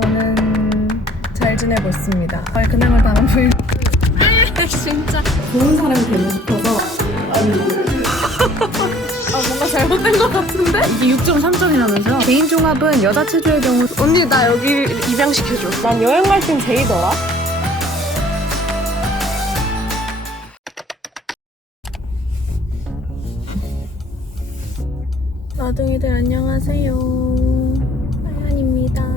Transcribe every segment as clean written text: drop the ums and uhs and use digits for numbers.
저는 잘 지내고 있습니다. 저의 근황을 담은 브이로그. 진짜 좋은 사람이 되고 싶어서. 뭔가 잘못된 것 같은데? 이게 6.3점이라면서요? 개인 종합은 여자 체조의 경우. 언니 나 여기 입양시켜줘. 난 여행 갈 땐 제이더라. 마둥이들 안녕하세요. 하연입니다.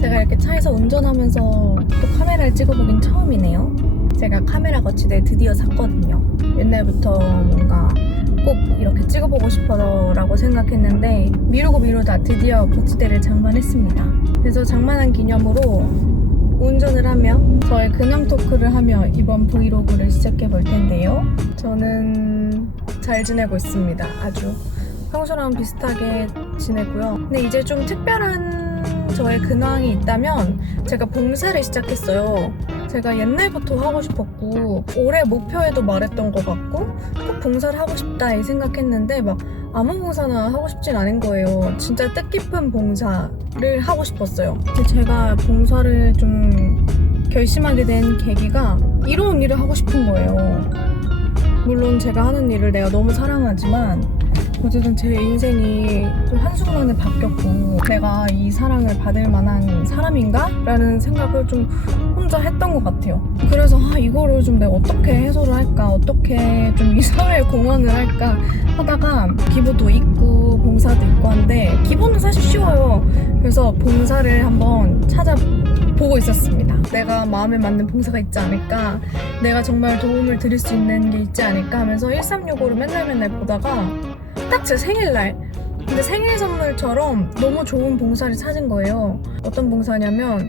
제가 이렇게 차에서 운전하면서 또 카메라를 찍어보긴 처음이네요. 제가 카메라 거치대 드디어 샀거든요. 옛날부터 뭔가 꼭 이렇게 찍어보고 싶어라고 생각했는데 미루다 드디어 거치대를 장만했습니다. 그래서 장만한 기념으로 운전을 하며 저의 근황 토크를 하며 이번 브이로그를 시작해 볼 텐데요. 저는 잘 지내고 있습니다. 아주 평소랑 비슷하게 지내고요. 근데 이제 좀 특별한 저의 근황이 있다면 제가 봉사를 시작했어요. 제가 옛날부터 하고 싶었고 올해 목표에도 말했던 것 같고 꼭 봉사를 하고 싶다 이 생각했는데 막 아무 봉사나 하고 싶진 않은 거예요. 진짜 뜻깊은 봉사를 하고 싶었어요. 근데 제가 봉사를 좀 결심하게 된 계기가 이런 일을 하고 싶은 거예요. 물론 제가 하는 일을 내가 너무 사랑하지만 어쨌든 제 인생이 좀 한순간에 바뀌었고 내가 이 사랑을 받을 만한 사람인가? 라는 생각을 좀 혼자 했던 것 같아요. 그래서 이거를 좀 내가 어떻게 해소를 할까? 어떻게 좀 이 사회에 공헌을 할까? 하다가 기부도 있고 봉사도 있고 한데 기부는 사실 쉬워요. 그래서 봉사를 한번 찾아보고 있었습니다. 내가 마음에 맞는 봉사가 있지 않을까? 내가 정말 도움을 드릴 수 있는 게 있지 않을까? 하면서 1365를 맨날 보다가 딱 제 생일날 근데 생일 선물처럼 너무 좋은 봉사를 찾은 거예요. 어떤 봉사냐면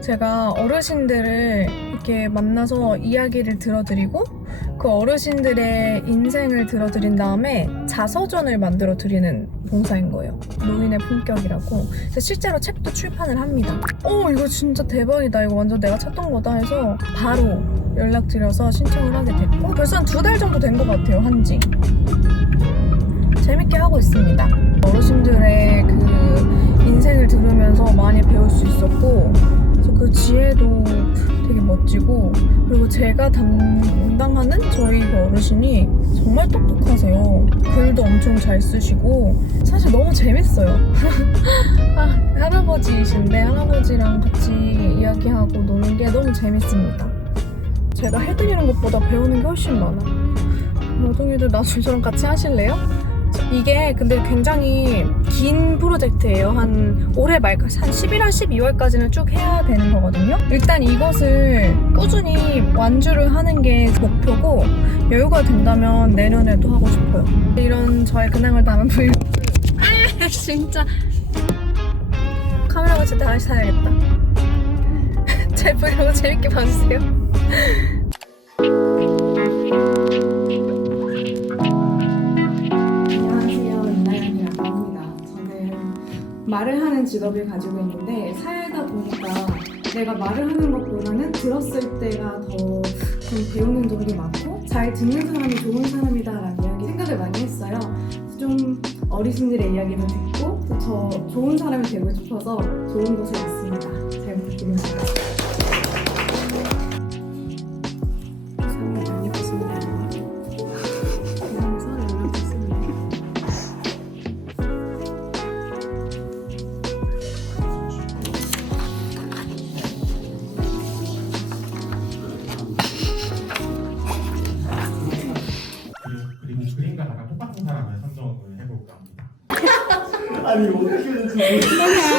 제가 어르신들을 이렇게 만나서 이야기를 들어드리고 그 어르신들의 인생을 들어드린 다음에 자서전을 만들어 드리는 봉사인 거예요. 노인의 품격이라고. 그래서 실제로 책도 출판을 합니다. 이거 진짜 대박이다. 이거 완전 내가 찾던 거다 해서 바로 연락드려서 신청을 하게 됐고 벌써 한 2달 정도 된 것 같아요. 한지. 재밌게 하고 있습니다. 어르신들의 그 인생을 들으면서 많이 배울 수 있었고 그래서 그 지혜도 되게 멋지고 그리고 제가 담당하는 저희 그 어르신이 정말 똑똑하세요. 글도 엄청 잘 쓰시고 사실 너무 재밌어요. 할아버지이신데 할아버지랑 같이 이야기하고 노는 게 너무 재밌습니다. 제가 해드리는 것보다 배우는 게 훨씬 많아. 마둥이들 나중에 저랑 같이 하실래요? 이게 근데 굉장히 긴 프로젝트예요. 한 올해 말까지 한 11월, 12월까지는 쭉 해야 되는 거거든요. 일단 이것을 꾸준히 완주를 하는 게 목표고 여유가 된다면 내년에도 하고 싶어요. 이런 저의 근황을 담은 브이로그. 진짜 카메라 거치대 다시 사야겠다. 제 브이로그 재밌게 봐주세요. 말을 하는 직업을 가지고 있는데 살다 보니까 내가 말을 하는 것보다는 들었을 때가 더 좀 배우는 점이 많고 잘 듣는 사람이 좋은 사람이다라는 이야기 생각을 많이 했어요. 좀 어르신들의 이야기도 듣고 또 저 좋은 사람이 되고 싶어서 좋은 곳에 왔습니다. 잘 부탁드립니다. 상을 많이 봤습니다. 그러면서 연락했습니다. 그림과 나랑 똑같은 사람을 선정을 해볼까 합니다. 아니 어떻게 됐지?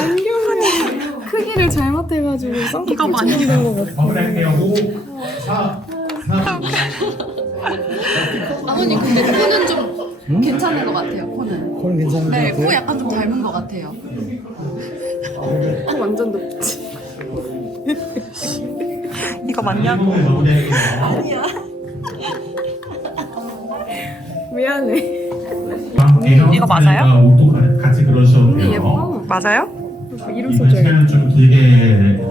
안경을 크기를 잘못해가지고 이거 많이 된 거 같아. 마무리할게요. 5, 4, 3. 아버님 근데 코는 좀 괜찮은 것 같아요. 코는. 괜찮은 네, 코 약간 좀 닮은 것 같아요. 완전 높지. 이거 맞냐고? 아니야. 미안해. 이거 맞아요? 옷도 같이 그러셔도 언니 돼요. 예뻐. 맞아요? 이름 써줘야겠다. 시간을 좀 길게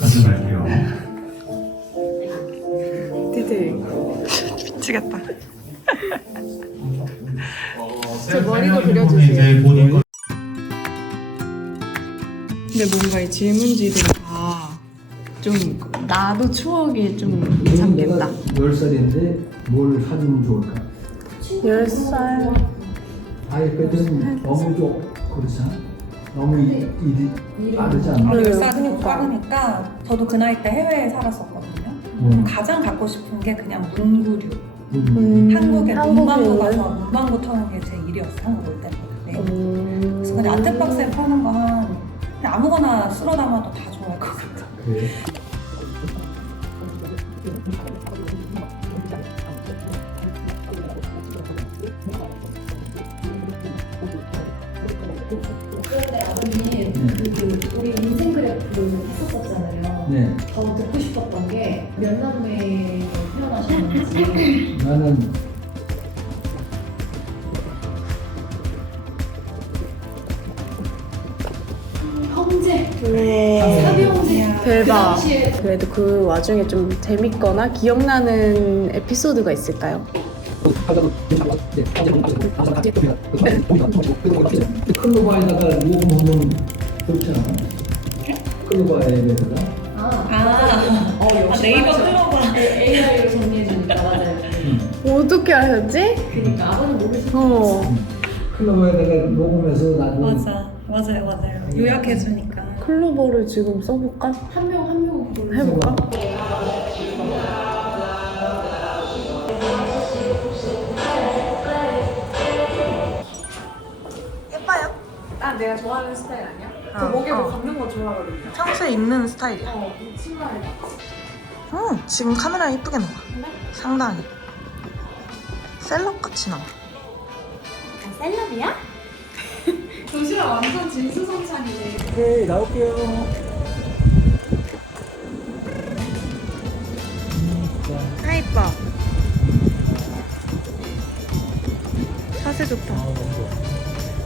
가져갈게요. 디테일. 미치겠다. 제 머리도 그려주세요. 이제 본인 근데 뭔가 이 질문지들이 다 좀 나도 추억이 좀 잠긴다. 10살인데 뭘 사주면 좋을까? 10살. 아이패드는 너무 좀 그렇잖아. 너무 일이 빠르지 않아? 그래요. 10살이니까 빠르니까 저도 그 나이 때 해외에 살았었거든요. 가장 갖고 싶은 게 그냥 문구류. 한국에 문방구 가서 문방구 터는 게 제 일이었어요. 한국 올 때는. 그래서 그냥 안테박스에 파는 거 그냥 아무거나 쓸어 담아도 다 좋아할 것 같아요. 그래. 그런데 아버님 우리 인생 그래프를 했었잖아요. 네. 더 듣고 싶었던 게 몇 남매로 태어나셨는지. 나는 형제, 우와. 사비 형제. 대박. 그 당시에 그래도 그 와중에 좀 재밌거나 기억나는 에피소드가 있을까요? 클로바에다가 녹음하면 좋잖아. 클로바에다가. 역시 네이버 맞죠. 클로바. AI로 정리해주니까 맞아요. 어떻게 하셨지? 그러니까 아버는 모르시죠. 클로바에다가 녹음해서 나중에 맞아요. 요약해주니까. 클로버를 지금 써볼까? 한 명 해볼까? 아 내가 좋아하는 스타일 아니야? 그 목에 뭐 감는 거 좋아하거든요. 평소에 입는 스타일이야. 치마를 지금 카메라에 이쁘게 나와. 네? 상당히. 셀럽같이 나와. 셀럽이야? 도시락 완전 진수성찬이네. 오케이, 나올게요. 아, 이뻐. 자세 좋다.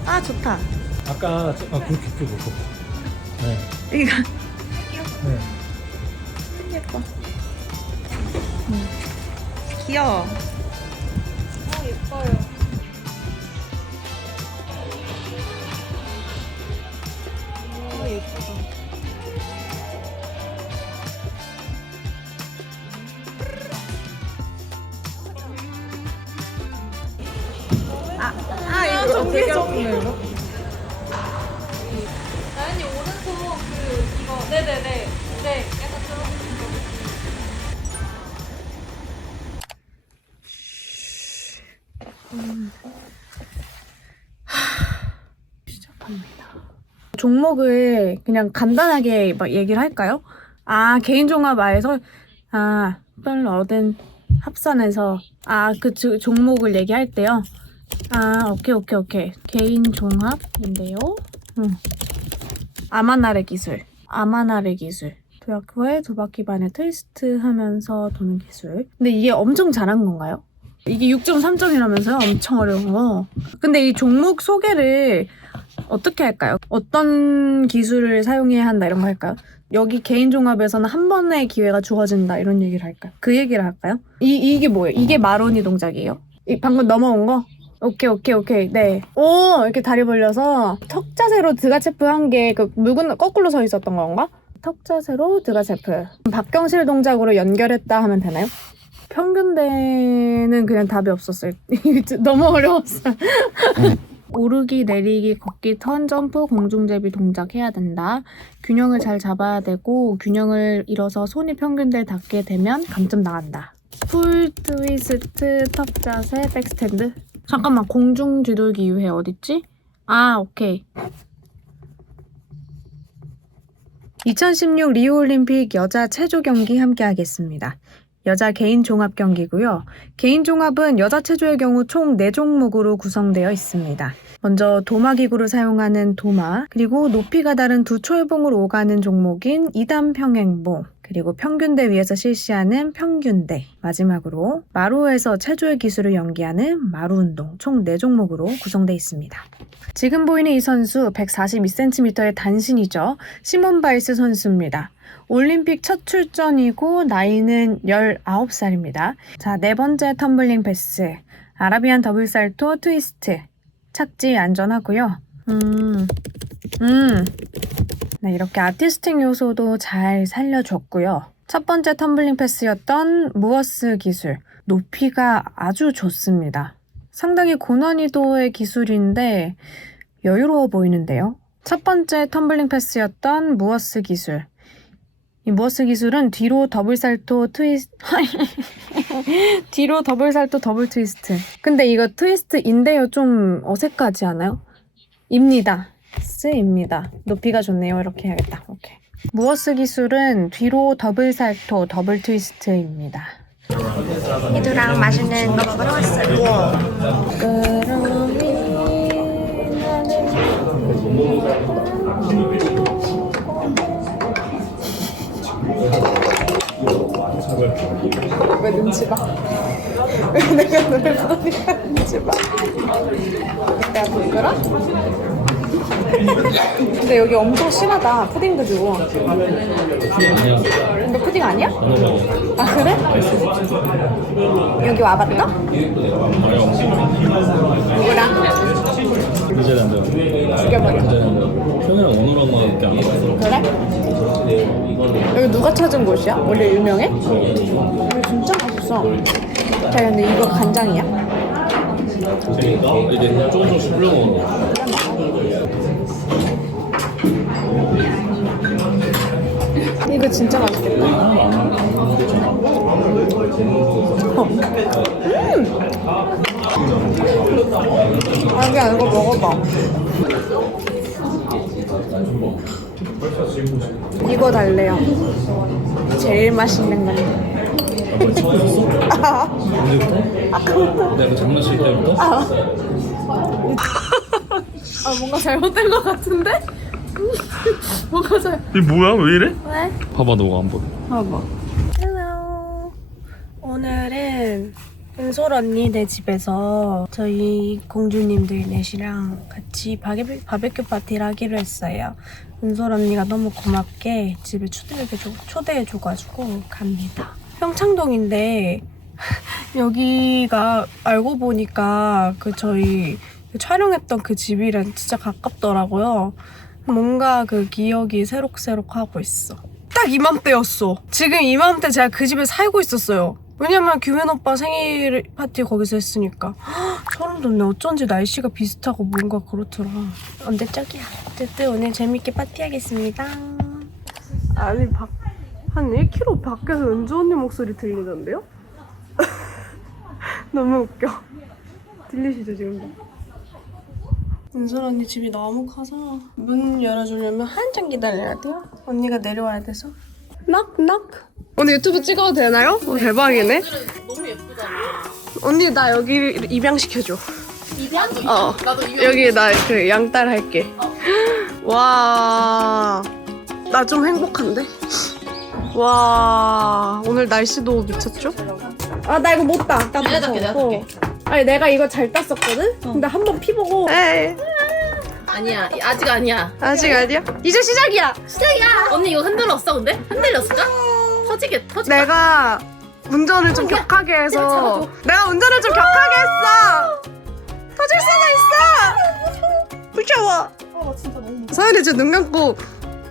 아, 좋다. 아까 그렇게 찍었고. 네. 이거 네. 예뻐. 귀여워. 이거 되게 예쁘네, 이거. 나연이 오른손 그 이거 네네네 네 약간 그런 종목을 그냥 간단하게 막 얘기를 할까요? 개인 종합아에서 특별 얻은 합산해서 그 종목을 얘기할 때요. 오케이. 개인 종합인데요. 아마나레 기술. 도약후에 두 바퀴 반에 트위스트 하면서 도는 기술. 근데 이게 엄청 잘한 건가요? 이게 6.3점이라면서요? 엄청 어려운 거. 근데 이 종목 소개를 어떻게 할까요? 어떤 기술을 사용해야 한다 이런 거 할까요? 여기 개인 종합에서는 한 번의 기회가 주어진다 이런 얘기를 할까요? 그 얘기를 할까요? 이게 뭐예요? 이게 마로니 동작이에요? 방금 넘어온 거? 오케이. 네. 이렇게 다리 벌려서 턱 자세로 드가체프 한 게 그 물건 거꾸로 서 있었던 건가? 턱 자세로 드가체프. 박경실 동작으로 연결했다 하면 되나요? 평균대는 그냥 답이 없었어요. 너무 어려웠어요. 오르기, 내리기, 걷기, 턴, 점프, 공중제비 동작 해야 된다. 균형을 잘 잡아야 되고 균형을 잃어서 손이 평균대에 닿게 되면 감점 나간다. 풀 트위스트, 턱 자세, 백스탠드. 잠깐만, 공중 뒤돌기 이후에 어딨지? 오케이. 2016 리우올림픽 여자 체조 경기 함께 하겠습니다. 여자 개인 종합 경기고요. 개인 종합은 여자 체조의 경우 총 4종목으로 구성되어 있습니다. 먼저 도마기구를 사용하는 도마, 그리고 높이가 다른 두 초일봉을 오가는 종목인 2단 평행봉, 그리고 평균대 위에서 실시하는 평균대, 마지막으로 마루에서 체조의 기술을 연기하는 마루운동, 총 4종목으로 구성되어 있습니다. 지금 보이는 이 선수 142cm의 단신이죠. 시몬 바일스 선수입니다. 올림픽 첫 출전이고 나이는 19살입니다. 자, 4번째 텀블링 패스, 아라비안 더블 살토 트위스트. 착지 안전하고요. 네, 이렇게 아티스틱 요소도 잘 살려줬고요. 첫 번째 텀블링 패스였던 무어스 기술. 높이가 아주 좋습니다. 상당히 고난이도의 기술인데 여유로워 보이는데요. 첫 번째 텀블링 패스였던 무어스 기술. 이 무어스 기술은 뒤로 더블 살토 트위스트 뒤로 더블 살토 더블 트위스트. 근데 이거 트위스트인데요. 좀 어색하지 않아요? 입니다. 입니다. 높이가 좋네요. 이렇게 해야겠다. 오케이. 무어스 기술은 뒤로 더블 살토 더블 트위스트입니다. 이두랑 맛있는 거 먹으러 왔어요. 왜 눈치 봐? 왜 내가 노래 부르니까 눈치 봐? 내가 부끄러? 근데 여기 엄청 심하다. 푸딩도 주고. 근데 푸딩 아니야? 아 그래? 여기 와봤다? 누구랑? 뉴질랜드. 죽여버려. 형이랑 오너랑밖에 안 왔어. 그래? 여기 누가 찾은 곳이야? 원래 유명해? 여기 진짜 맛있어. 자 근데 이거 간장이야? 그러니까 이제 조금씩 불러 먹어. 이거 진짜 맛있겠다. 자기야 이거 먹어봐. 이거 달래요. 제일 맛있는 건데. 머리 찍고 있었어? 언제부터? 내가 장난칠 때부터? 아 뭔가 잘못된 것 같은데? 뭔가 이 뭐야? 왜 이래? 왜? 봐봐 너가 안 보여. 봐봐. 헬로. 오늘은 은솔 언니네 집에서 저희 공주님들 넷이랑 같이 바베큐 파티를 하기로 했어요. 은솔 언니가 너무 고맙게 집에 초대해줘가지고 갑니다. 평창동인데 여기가 알고 보니까 저희 촬영했던 그 집이랑 진짜 가깝더라고요. 뭔가 그 기억이 새록새록하고 있어. 딱 이맘때였어. 지금 이맘때 제가 그 집에 살고 있었어요. 왜냐면 규민 오빠 생일 파티 거기서 했으니까. 소름 돋네. 어쩐지 날씨가 비슷하고 뭔가 그렇더라. 언제적이야. 어쨌든 오늘 재밌게 파티하겠습니다. 아니 한 1km 밖에서 은주 언니 목소리 들리던데요? 너무 웃겨. 들리시죠 지금? 은솔 언니 집이 너무 커서 문 열어주려면 한참 기다려야 돼요. 언니가 내려와야 돼서. 넉넉. 오늘 유튜브 찍어도 되나요? 대박이네. 너무 예쁘다. 언니 나 여기 입양시켜줘. 입양? 어. 나도 입양. 여기 나 그 양딸 할게. 와. 나 좀 행복한데? 와. 오늘 날씨도 미쳤죠? 아 나 이거 못 따. 나 내가 닦게. 아니 내가 이거 잘 땄었거든? 근데 한 번 피보고 에이. 아니야, 아직 아니야. 아직 아니야? 이제 시작이야. 언니 이거 흔들었어, 근데? 흔들렸을까? 터질까? 내가 운전을 좀 격하게 해서 내가 운전을 좀 격하게 했어. 터질 수가 있어. 무서워. 나 진짜 너무 무서워. 서연이 지금 눈 감고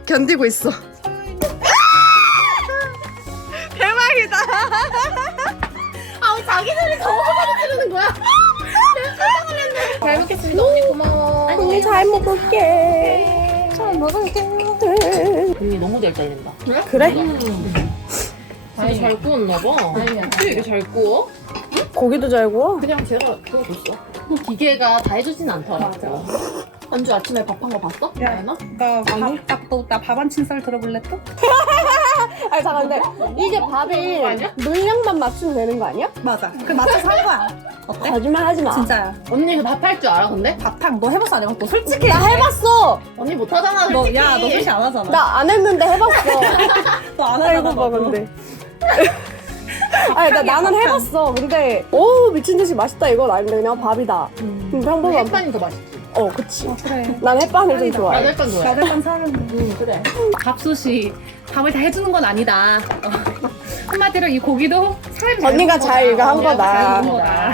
견디고 있어. 대박이다. 아, 자기들이 더 화를 지르는 거야? 잘 먹겠습니다, 언니 고마워. 언니 잘 먹을게. 잘 먹을게. 언니 너무 잘 잘린다. 그래? 아니, 잘 구웠나 봐. 되게 잘 구워? 고기도 잘 구워. 그냥 제가 구워줬어. 기계가 다 해주진 않더라고. 언주 아침에 밥 한 거 봤어? 야, 나 밥 안 친 썰 들어볼래 또? 아니 잠깐 근데 이게 밥이 물량만 맞추면 되는 거 아니야? 맞아. 그 맞춰서 한 거야. 어때? 거짓말 하지 마. 진짜야. 언니 그 밥 할 줄 알아, 근데? 밥탕 너 해봤어 안 해봤어? 솔직히. 나 해봤어. 언니 못하잖아, 솔직히. 너 솔직히 안 하잖아. 나 안 했는데 해봤어. 너 안 아이고 하잖아. 봐 근데. 아니 나는 해봤어. 근데 오 미친 듯이 맛있다 이건 아닌데 그냥 밥이다. 평범한. 햇반이 더 맛있지. 그치. 그래. 난 햇반을 좀 좋아해. 나도 햇반 좋아해. 나도 한 사람. 그래. 밥솥이 밥을 다 해주는 건 아니다. 한마디로 이 고기도 사람이 언니가 잘 이거 한 거다. 거다.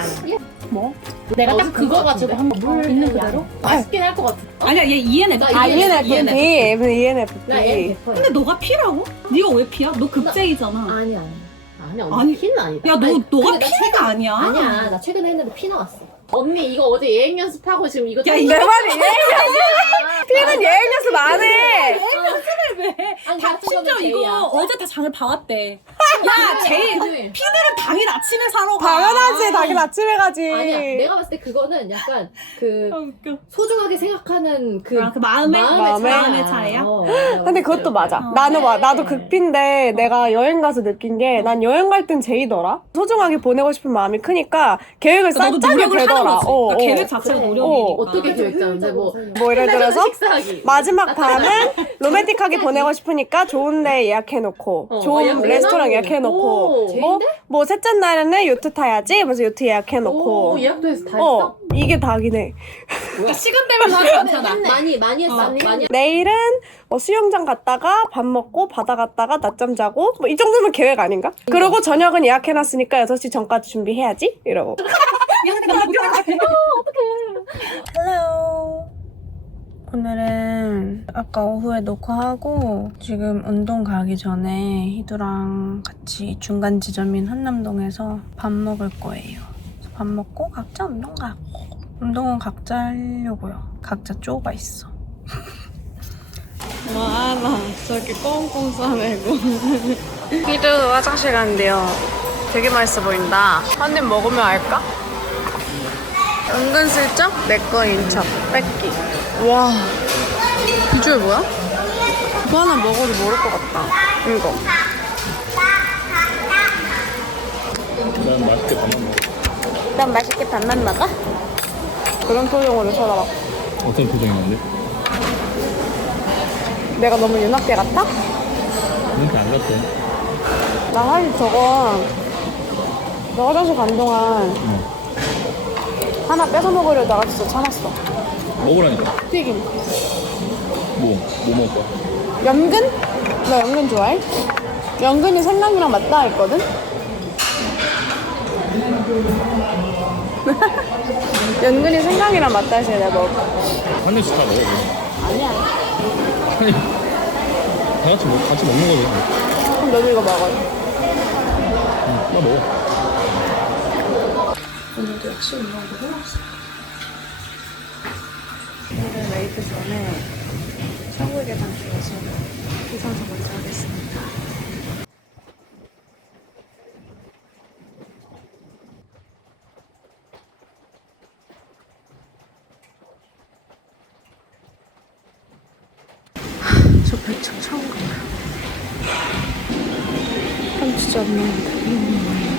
뭐? 내가 딱 그거 가지고 한번 있는 그대로 맛있긴 할 것 같아. 아니야 얘 ENFP. 나 ENFP. 나 ENFP. 근데 너가 P라고? 네가 왜 P야? 너 급제이잖아. 아니야. 아니 언니 아니, P는 아니다. 야 너 아니, 너가 근데 나 P가 아니야. 아니야. 나 최근에 했는데 P 나왔어. 언니 이거 어제 예행 연습하고 지금 이거 야, 짠 이 거야? 내 말이 피는 예행 연습 안 해. 아니, 다 같은 심지어 거는 이거 J야. 어제 다 장을 봐왔대. 야 제이 그래. 피들은 당일 아침에 사러 가. 당연하지. 당일 아침에 가지. 아니야. 내가 봤을 때 그거는 약간 그 아, 웃겨. 소중하게 생각하는 그 아, 그 마음의 마음의 차이야? 근데 그것도 맞아. 나도 극피인데 내가 여행 가서 느낀 게 난 여행 갈 땐 제이더라. 소중하게 보내고 싶은 마음이 크니까 계획을 나도 짜게 노력을 하는 되더라. 거지. 그러니까 계획 자체가 그래. 노력이니까. 어떻게 계획 짜는데 뭐 뭐 예를 들어서 식사하기. 마지막 밤은 로맨틱하게 보내고 싶으니까 좋은 데 예약해놓고 좋은 예약해놔? 레스토랑 예약해놓고 오, 뭐 셋째 날에는 요트 타야지 하면서 요트 예약해놓고 오, 예약도 해서 다 했어? 이게 다긴 해. 그러니까 시간 때문에 하지 않잖아. 많이 했어. 많이 내일은 수영장 갔다가 밥 먹고 바다 갔다가 낮잠 자고 뭐 이 정도면 계획 아닌가? 그리고 저녁은 예약해놨으니까 6시 전까지 준비해야지 이러고. 헬로. 오늘은 아까 오후에 녹화하고 지금 운동 가기 전에 희두랑 같이 중간 지점인 한남동에서 밥 먹을 거예요. 그래서 밥 먹고 각자 운동 가고. 운동은 각자 하려고요. 각자 쪼가 있어. 뭐하나 저렇게 꽁꽁 싸매고. 희두 화장실 가는데요. 되게 맛있어 보인다. 한 입 먹으면 알까? 은근슬쩍 내 거인 척 뺏기. 와 비주얼 뭐야? 이거 하나 먹어도 모를 것 같다. 이거 난 맛있게 밥만 먹어. 난 맛있게 밥만 먹어? 그런 표정으로 쳐다봐. 어떤 표정이었는데? 내가 너무 윤학계 같아? 그렇게 안 같아. 나 사실 저거 너 화장실 간 동안 하나 뺏어 먹으려다가 진짜 참았어. 먹으라니까. 튀김. 뭐 먹을 거야? 연근? 나 연근 좋아해? 연근이 생강이랑 맞닿아 있거든? 연근이 생강이랑 맞닿아 있어야 내가 먹을 거야. 한 입씩 다 먹어. 그럼. 아니야. 아니, 다 같이 먹는 거지. 그럼 너도 이거 먹어. 나 먹어. 오늘도 역시 운동도 해놨어. 오늘 웨이트 전에 서울 계단 길어서 유산소 먼저 하겠습니다. 저 배짱 처음 가봐요. 땀 진짜 안 나는데.